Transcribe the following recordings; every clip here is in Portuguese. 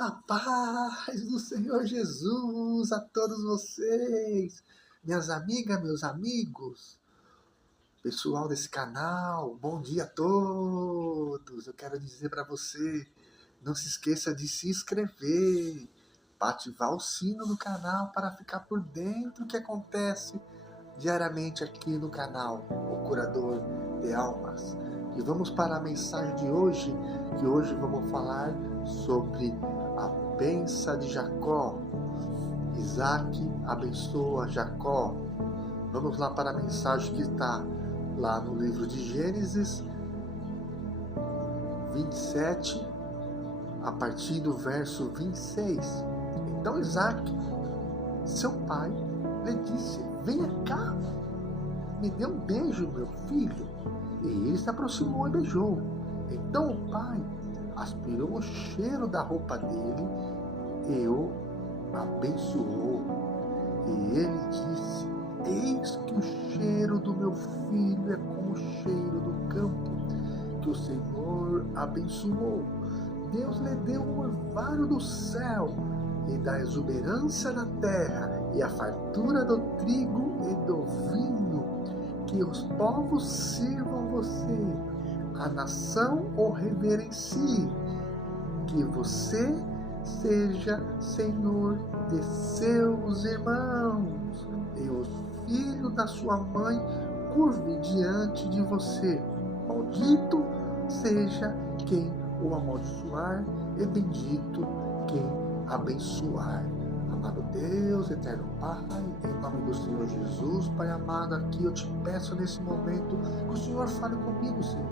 A paz do Senhor Jesus a todos vocês, minhas amigas, meus amigos, pessoal desse canal, bom dia a todos. Eu quero dizer para você, não se esqueça de se inscrever, para ativar o sino do canal para ficar por dentro do que acontece diariamente aqui no canal, o Curador de Almas. E vamos para a mensagem de hoje, que hoje vamos falar sobre a bênção de Jacó. Isaac abençoa Jacó. Vamos lá para a mensagem que está lá no livro de Gênesis 27, a partir do verso 26. Então Isaac, seu pai, lhe disse: venha cá, me dê um beijo, meu filho. E ele se aproximou e beijou. Então o pai aspirou o cheiro da roupa dele e o abençoou. E ele disse: eis que o cheiro do meu filho é como o cheiro do campo, que o Senhor abençoou. Deus lhe deu o orvalho do céu e da exuberância da terra e a fartura do trigo e do vinho. Que os povos sirvam você, a nação o reverencie, que você seja senhor de seus irmãos, e os filhos da sua mãe curve diante de você. Maldito seja quem o amaldiçoar, e bendito quem abençoar. Amado Deus, eterno Pai, em nome do Senhor Jesus, Pai amado, aqui eu te peço nesse momento que o Senhor fale comigo, Senhor.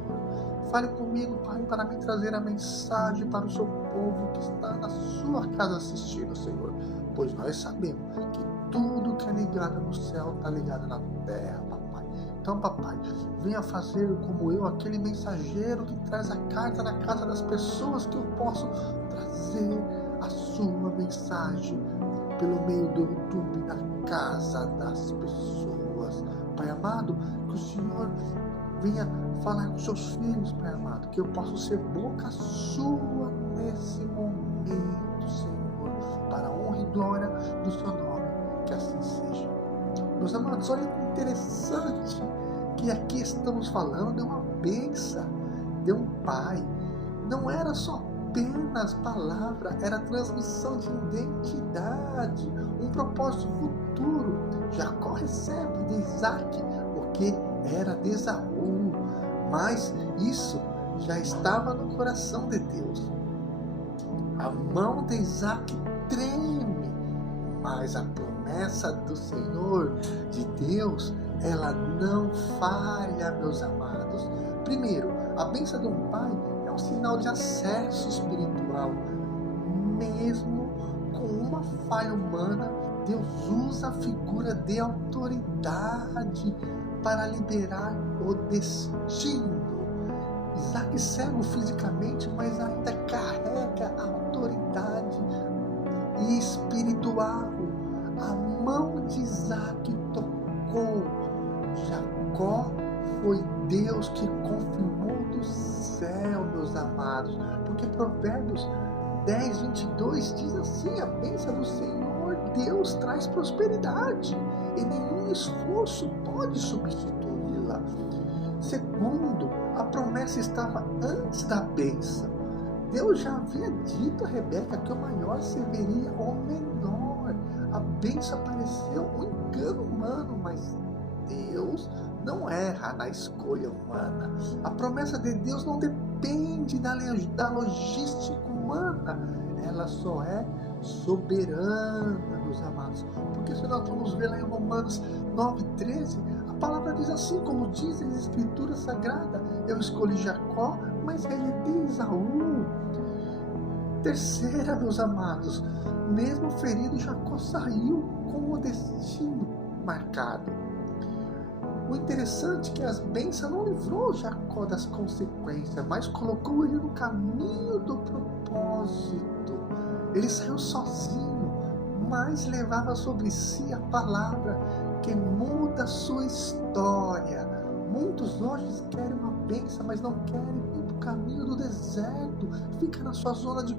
Fale comigo, Pai, para me trazer a mensagem para o seu povo que está na sua casa assistindo, Senhor. Pois nós sabemos que tudo que é ligado no céu está ligado na terra, Papai. Então, Papai, venha fazer como eu, aquele mensageiro que traz a carta na casa das pessoas, que eu posso trazer a sua mensagem pelo meio do YouTube na casa das pessoas. Pai amado, que o Senhor venha falar com seus filhos, Pai amado, que eu possa ser boca sua nesse momento, Senhor, para a honra e glória do seu nome, que assim seja. Meus amados, olha que interessante que aqui estamos falando de uma bênção, de um pai. Não era só apenas palavra, era transmissão de identidade, um propósito futuro. Jacó recebe de Isaac o que era de Esaú, mas isso já estava no coração de Deus. A mão de Isaac treme, mas a promessa do Senhor, de Deus, ela não falha, meus amados. Primeiro, a bênção de um pai é um sinal de acesso espiritual. Mesmo com uma falha humana, Deus usa a figura de autoridade para liberar o destino. Isaac cego fisicamente, mas ainda carrega a autoridade espiritual. A mão de Isaac tocou Jacó. Foi Deus que confirmou do céu, meus amados, porque Provérbios 10, 22 diz assim: a bênção do Senhor Deus traz prosperidade e nenhum esforço pode substituí-la. Segundo, a promessa estava antes da bênção. Deus já havia dito a Rebeca que o maior serviria ao menor. A bênção pareceu um engano humano, mas Deus não erra na escolha humana. A promessa de Deus não depende da logística humana. Ela só é soberana, meus amados. Porque se nós vamos ver lá em Romanos 9:13, a palavra diz assim, como diz as Escrituras Sagradas: eu escolhi Jacó, mas rejeitei Esaú. Terceira, meus amados, mesmo ferido, Jacó saiu com o destino marcado. O interessante é que as bênçãos não livrou Jacó das consequências, mas colocou ele no caminho do propósito. Ele saiu sozinho, mas levava sobre si a palavra que muda a sua história. Muitos hoje querem uma bênção, mas não querem ir para o caminho do deserto. Fica na sua zona de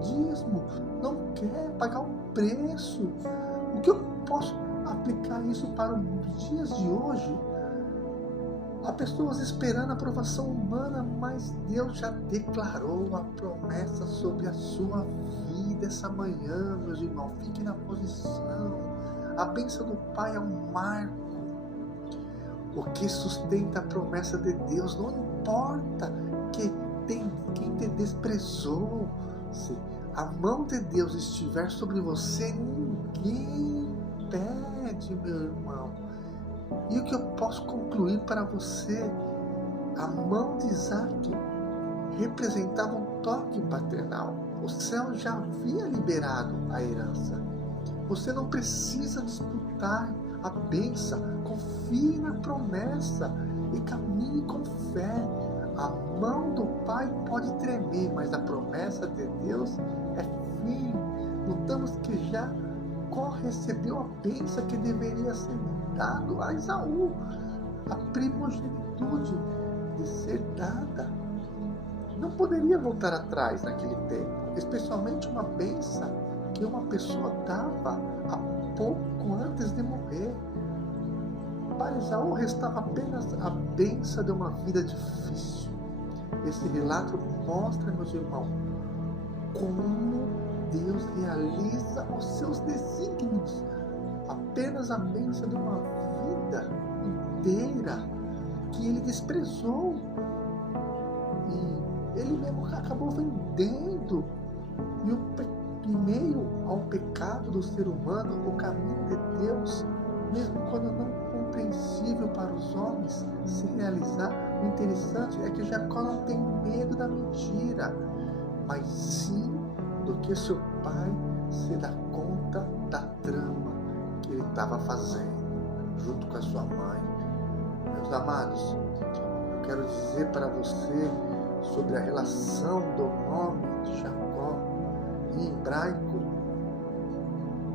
dízimo, não quer pagar o preço. O que eu posso aplicar isso para os dias de hoje? Há pessoas esperando a aprovação humana, mas Deus já declarou a promessa sobre a sua vida essa manhã, meus irmãos. Fique na posição. A bênção do Pai é um marco. O que sustenta a promessa de Deus, não importa quem te desprezou. Se a mão de Deus estiver sobre você, ninguém impede, meu irmão. E o que eu posso concluir para você? A mão de Isaac representava um toque paternal. O céu já havia liberado a herança. Você não precisa disputar a bênção. Confie na promessa e caminhe com fé. A mão do Pai pode tremer, mas a promessa de Deus é firme. Notamos que Jacó recebeu a bênção que deveria ser dado a Esaú, a primogenitude de ser dada. Não poderia voltar atrás naquele tempo, especialmente uma bênção que uma pessoa dava há pouco antes de morrer. Para Esaú restava apenas a bênção de uma vida difícil. Esse relato mostra, meus irmãos, como Deus realiza os seus desígnios. Apenas a bênção de uma vida inteira que ele desprezou. E ele mesmo acabou vendendo. E em meio ao pecado do ser humano, o caminho de Deus, mesmo quando não compreensível para os homens, se realizar. O interessante é que Jacó não tem medo da mentira, mas sim do que seu pai se dá conta da trama que ele estava fazendo junto com a sua mãe. Meus amados, eu quero dizer para você sobre a relação do nome de Jacó. Em hebraico,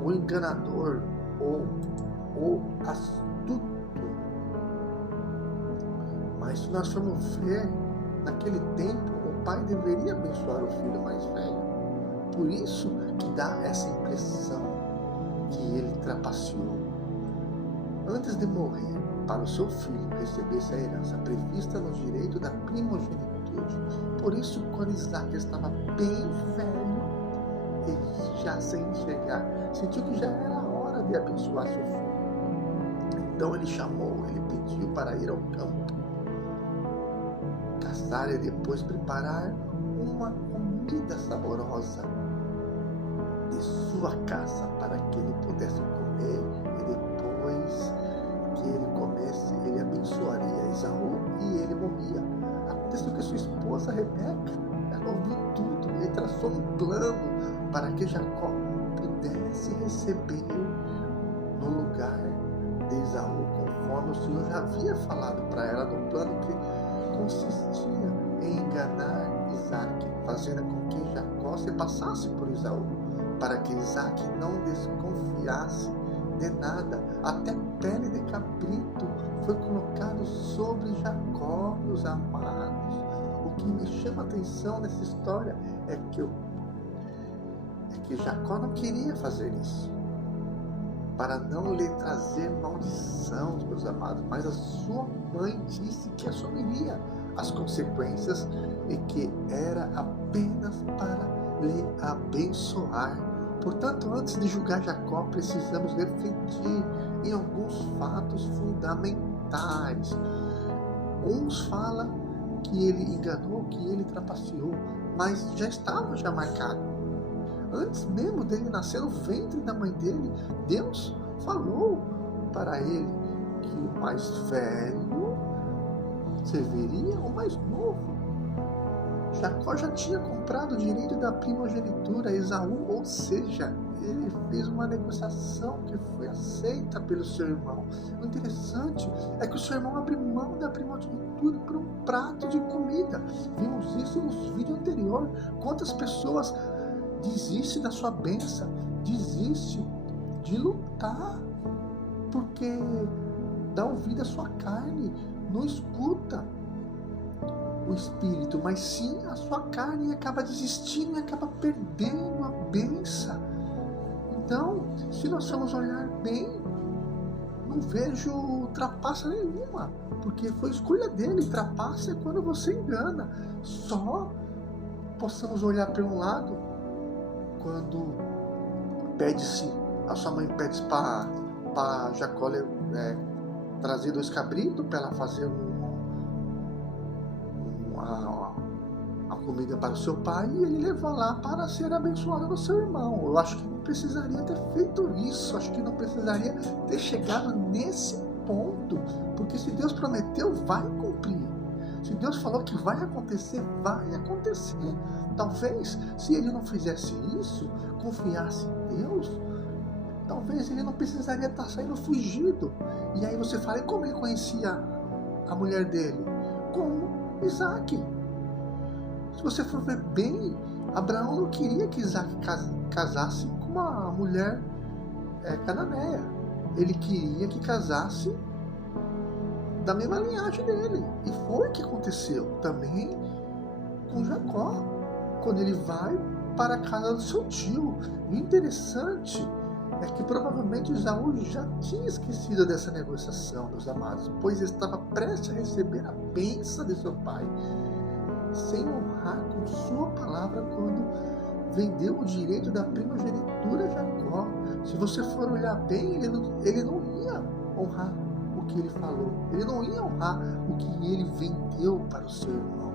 o enganador ou o astuto. Mas se nós formos ver, naquele tempo o pai deveria abençoar o filho mais velho. Por isso que dá essa impressão que ele trapaceou. Antes de morrer, para o seu filho receber essa herança prevista no direito da primogenitude. Por isso, quando Isaac estava bem velho, ele já sem enxergar, sentiu que já era a hora de abençoar seu filho. Então ele pediu para ir ao campo, caçar e depois preparar uma comida saborosa de sua caça para que ele pudesse comer, e depois que ele comesse, ele abençoaria Esaú e ele morria. Aconteceu que sua esposa Rebeca, ela ouviu tudo e traçou um plano para que Jacó pudesse receber no lugar de Esaú, conforme o Senhor já havia falado para ela no plano que consistia em enganar Isaac, fazendo com que Jacó se passasse por Esaú, para que Isaac não desconfiasse de nada. Até pele de cabrito foi colocado sobre Jacó, meus amados. O que me chama a atenção nessa história é que Jacó não queria fazer isso, para não lhe trazer maldição, meus amados, mas a sua mãe disse que assumiria as consequências e que era apenas para lhe abençoar. Portanto, antes de julgar Jacó, precisamos refletir em alguns fatos fundamentais. Uns falam que ele enganou, que ele trapaceou, mas já estava marcado. Antes mesmo dele nascer no ventre da mãe dele, Deus falou para ele que o mais velho serviria o mais novo. Jacó já tinha comprado o direito da primogenitura a Esaú, ou seja, ele fez uma negociação que foi aceita pelo seu irmão. O interessante é que o seu irmão abriu mão da primogenitura por um prato de comida. Vimos isso nos vídeos anteriores. Quantas pessoas desistem da sua bênção, desistem de lutar, porque dá ouvido à sua carne, não escuta o Espírito, mas sim a sua carne, e acaba desistindo e acaba perdendo a bênção. Então, se nós formos olhar bem, não vejo trapaça nenhuma, porque foi escolha dele. Trapaça é quando você engana. Só possamos olhar para um lado quando pede-se, a sua mãe pede para Jacó trazer 2 cabritos para ela fazer a comida para o seu pai, e ele levou lá para ser abençoado no seu irmão. Eu acho que não precisaria ter feito isso, acho que não precisaria ter chegado nesse ponto, porque se Deus prometeu, vai cumprir. Se Deus falou que vai acontecer, vai acontecer. Talvez, se ele não fizesse isso, confiasse em Deus, talvez ele não precisaria estar saindo fugido. E aí você fala, e como ele conhecia a mulher dele? Com Isaac. Se você for ver bem, Abraão não queria que Isaac casasse com uma mulher cananeia. Ele queria que casasse da mesma linhagem dele. E foi o que aconteceu também com Jacó, quando ele vai para a casa do seu tio. O interessante é que provavelmente Esaú já tinha esquecido dessa negociação, meus amados, pois estava prestes a receber a bênção de seu pai, sem honrar com sua palavra quando vendeu o direito da primogenitura a Jacó. Se você for olhar bem, ele não ia honrar o que ele falou, ele não ia honrar o que ele vendeu para o seu irmão.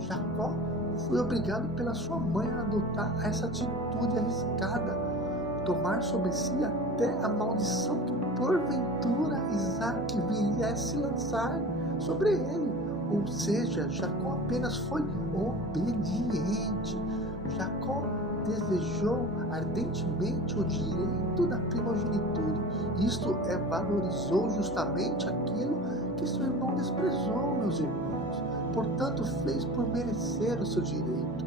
Jacó foi obrigado pela sua mãe a adotar essa atitude arriscada, tomar sobre si até a maldição que porventura Isaac viesse lançar sobre ele. Ou seja, Jacó apenas foi obediente. Jacó desejou ardentemente o direito da primogenitura. Isto valorizou justamente aquilo que seu irmão desprezou, meus irmãos. Portanto, fez por merecer o seu direito.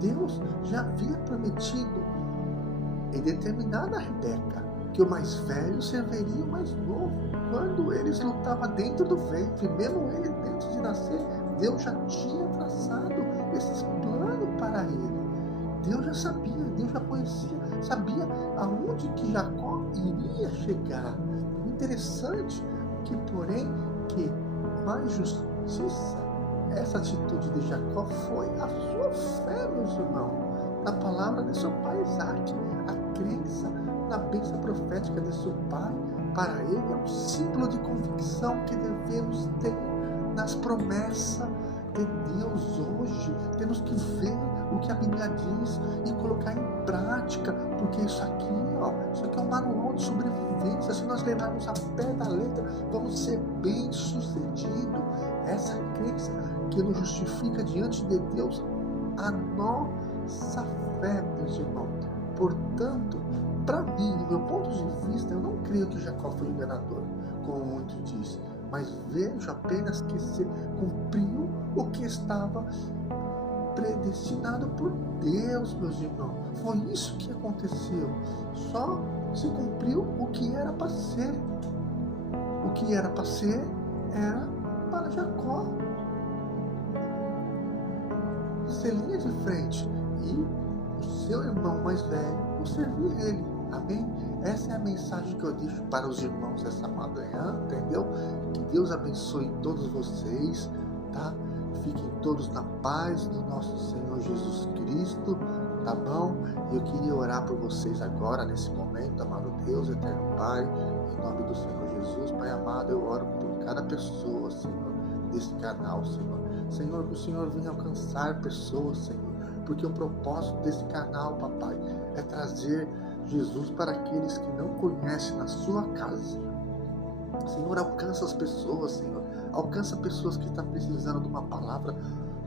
Deus já havia prometido e determinado a Rebeca que o mais velho serviria o mais novo. Quando eles lutavam dentro do ventre, mesmo ele dentro de nascer, Deus já tinha traçado esses planos para ele. Deus já sabia, Deus já conhecia, sabia aonde que Jacó iria chegar. O interessante que, porém, que mais justiça, essa atitude de Jacó foi a sua fé, meus irmãos, na palavra de seu pai Isaac. A crença na bênção profética de seu pai, para ele é um símbolo de convicção que devemos ter nas promessas de Deus hoje. Temos que ver o que a Bíblia diz e colocar em prática, porque isso aqui é um manual de sobrevivência. Se nós levarmos a pé da letra, vamos ser bem sucedidos. Essa crença que nos justifica diante de Deus a nossa fé, meus irmãos. Portanto, para mim, do meu ponto de vista, eu não creio que Jacó foi enganador, como muitos dizem, mas vejo apenas que se cumpriu o que estava predestinado por Deus, meus irmãos. Foi isso que aconteceu. Só se cumpriu o que era para ser. O que era para ser era para Jacó ser linha de frente e o seu irmão mais velho o servir ele. Amém? Essa é a mensagem que eu deixo para os irmãos essa manhã, entendeu? Que Deus abençoe todos vocês, tá? Fiquem todos na paz do nosso Senhor Jesus Cristo, tá bom? Eu queria orar por vocês agora, nesse momento, amado Deus, eterno Pai, em nome do Senhor Jesus. Pai amado, eu oro por cada pessoa, Senhor, desse canal, Senhor. Senhor, que o Senhor venha alcançar pessoas, Senhor, porque o propósito desse canal, papai, é trazer Jesus para aqueles que não conhecem na sua casa. Senhor, alcança as pessoas, Senhor. Alcança pessoas que estão precisando de uma palavra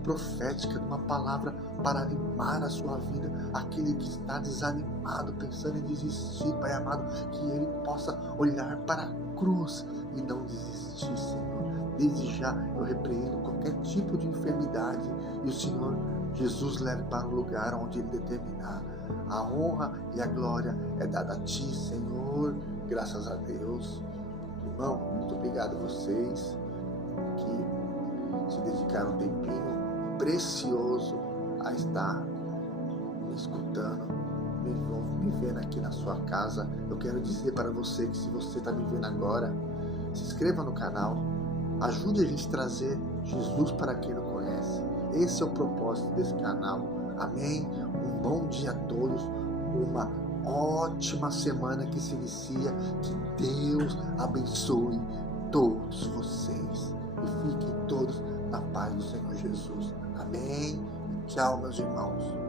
profética, de uma palavra para animar a sua vida. Aquele que está desanimado, pensando em desistir, Pai amado, que ele possa olhar para a cruz e não desistir, Senhor. Desde já eu repreendo qualquer tipo de enfermidade e o Senhor Jesus leve para o lugar onde ele determinar. A honra e a glória é dada a ti, Senhor. Graças a Deus. Irmão, muito obrigado a vocês que se dedicaram um tempinho precioso a estar me escutando, me vendo aqui na sua casa, eu quero dizer para você que se você está me vendo agora, se inscreva no canal, ajude a gente a trazer Jesus para quem não conhece. Esse é o propósito desse canal. Amém? Um bom dia a todos, uma ótima semana que se inicia, que Deus abençoe todos vocês e fiquem todos na paz do Senhor Jesus. Amém? Tchau, meus irmãos.